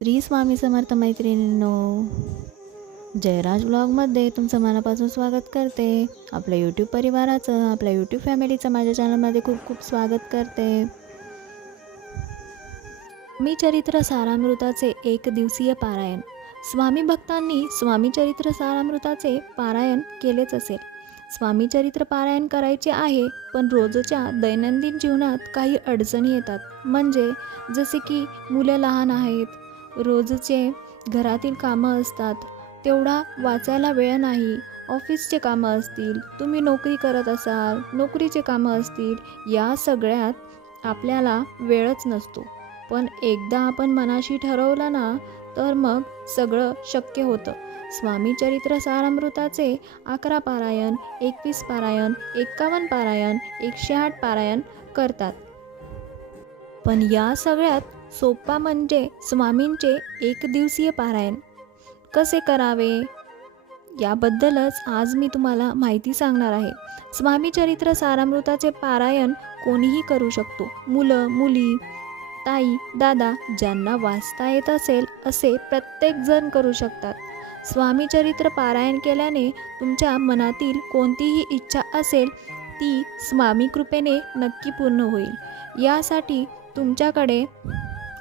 श्री स्वामी समर्थ मैत्रिणींनो जयराज ब्लॉगमध्ये तुमचं मनापासून स्वागत करते. आपल्या यूट्यूब परिवाराचं आपल्या यूट्यूब फॅमिलीचं माझ्या चॅनलमध्ये खूप खूप स्वागत करते. मी चरित्र सारामृताचे एक दिवसीय पारायण. स्वामी भक्तांनी स्वामी चरित्र सारामृताचे पारायण केलेच असेल. स्वामी चरित्र पारायण करायचे आहे पण रोजच्या दैनंदिन जीवनात काही अडचणी येतात. म्हणजे जसे की मुलं लहान आहेत रोजचे घरातील कामं असतात. तेवढा वाचायला वेळ नाही. ऑफिसचे कामं असतील तुम्ही नोकरी करत असाल नोकरीचे कामं असतील या सगळ्यात आपल्याला वेळच नसतो. पण एकदा आपण मनाशी ठरवलं ना तर मग सगळं शक्य होतं. स्वामी चरित्र सारामृताचे अकरा पारायण एकवीस पारायण एक्कावन्न पारायण एकशे आठ पारायण करतात. पण या सगळ्यात सोपा म्हणजे स्वामींचे एक दिवसीय पारायण. कसे करावे? याबद्दलच आज मी तुम्हाला माहिती सांगणार आहे. स्वामी चरित्र सारामृताचे पारायण कोणीही करू शकतो. मुलं मुली ताई दादा ज्यांना वाचता येत असेल असे प्रत्येकजण करू शकतात. स्वामी चरित्र पारायण केल्याने तुमच्या मनातील कोणतीही इच्छा असेल ती स्वामी कृपेने नक्की पूर्ण होईल. यासाठी तुमच्याकडे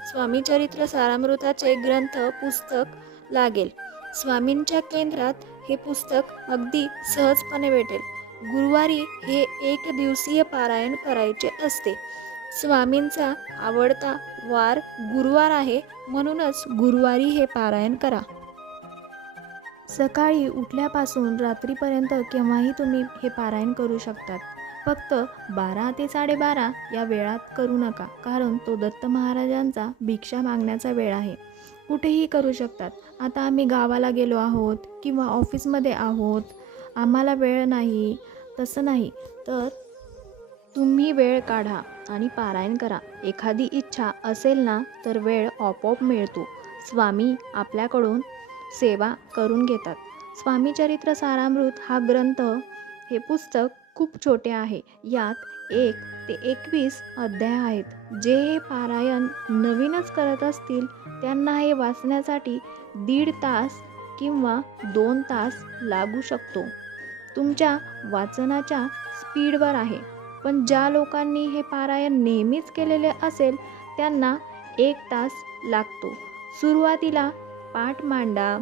स्वामीचरित्र सारामृताचे ग्रंथ पुस्तक लागेल. स्वामींच्या केंद्रात हे पुस्तक अगदी सहजपणे भेटेल. गुरुवारी हे एक दिवसीय पारायण करायचे असते. स्वामींचा आवडता वार गुरुवार आहे म्हणूनच गुरुवारी हे पारायण करा. सकाळी उठल्यापासून रात्रीपर्यंत केव्हाही तुम्ही हे पारायण करू शकतात. फक्त बारा ते साडेबारा या वेळात करू नका कारण तो दत्त महाराजांचा भिक्षा मागण्याचा वेळ आहे. कुठेही करू शकतात. आता आम्ही गावाला गेलो आहोत किंवा ऑफिसमध्ये आहोत. आम्हाला वेळ नाही तसं नाही तर तुम्ही वेळ काढा आणि पारायण करा. एखादी इच्छा असेल ना तर वेळ आपोआप मिळतो. स्वामी आपल्याकडून सेवा करून घेतात. स्वामी चरित्र सारामृत हा ग्रंथ हे पुस्तक खूप छोटे आहे. यात एक ते एकवीस अध्याय आहेत. जे हे पारायण नवीनच करत असतील त्यांना हे वाचण्यासाठी दीड तास किंवा दोन तास लागू शकतो. तुमच्या वाचनाच्या स्पीडवर आहे. पण ज्या लोकांनी हे पारायण नेहमीच केलेले असेल त्यांना एक तास लागतो. सुरुवातीला पाठ मांडा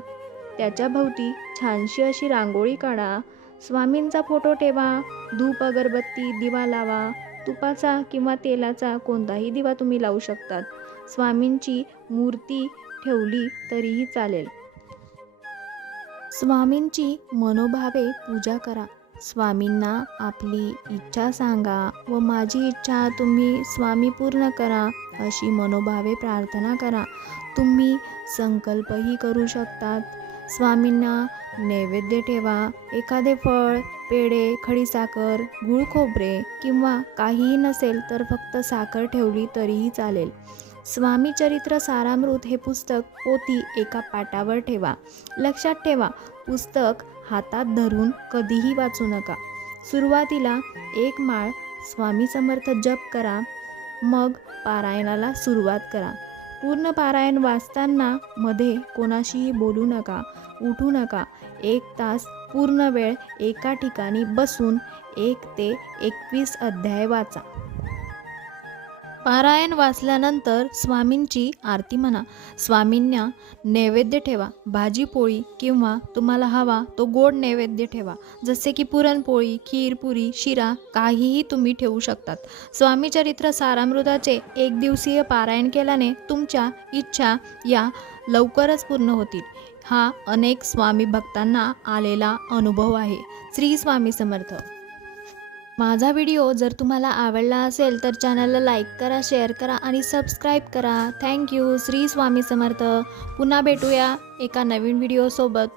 त्याच्याभोवती छानशी अशी रांगोळी काढा स्वामींचा फोटो ठेवा धूप अगरबत्ती दिवा लावा. तुपाचा किंवा तेलाचा कोणताही दिवा तुम्ही लावू शकतात. स्वामींची मूर्ती ठेवली तरीही चालेल. स्वामींची मनोभावे पूजा करा. स्वामींना आपली इच्छा सांगा व माझी इच्छा तुम्ही स्वामी पूर्ण करा अशी मनोभावे प्रार्थना करा. तुम्ही संकल्पही करू शकतात. स्वामींना नैवेद्य ठेवा. एखादे फळ पेढे खडीसाखर गूळ खोबरे किंवा काहीही नसेल तर फक्त साखर ठेवली तरीही चालेल. स्वामी चरित्र सारामृत हे पुस्तक पोथी एका पाटावर ठेवा. लक्षात ठेवा पुस्तक हातात धरून कधीही वाचू नका. सुरुवातीला एक माळ स्वामी समर्थ जप करा. मग पारायणाला सुरुवात करा. पूर्ण पारायण वाचताना मध्ये कोणाशीही बोलू नका उठू नका. एक तास पूर्ण वेळ एका ठिकाणी बसून एक ते एकवीस अध्याय वाचा. पारायण वाचल्यानंतर स्वामींची आरती म्हणा. स्वामींना नैवेद्य ठेवा. भाजी पोळी किंवा तुम्हाला हवा तो गोड नैवेद्य ठेवा. जसे की पुरणपोळी खीरपुरी शिरा काहीही तुम्ही ठेवू शकतात. स्वामी चरित्र सारामृताचे एक दिवसीय पारायण केल्याने तुमच्या इच्छा या लवकरच पूर्ण होतील. हा अनेक स्वामी भक्तांना आलेला अनुभव आहे. श्री स्वामी समर्थ. माझा व्हिडिओ जर तुम्हाला आवडला असेल तर चॅनलला लाईक करा शेअर करा आणि सबस्क्राईब करा. Thank you Shri Swami Samarth. पुन्हा भेटूया एका नवीन व्हिडिओसोबत.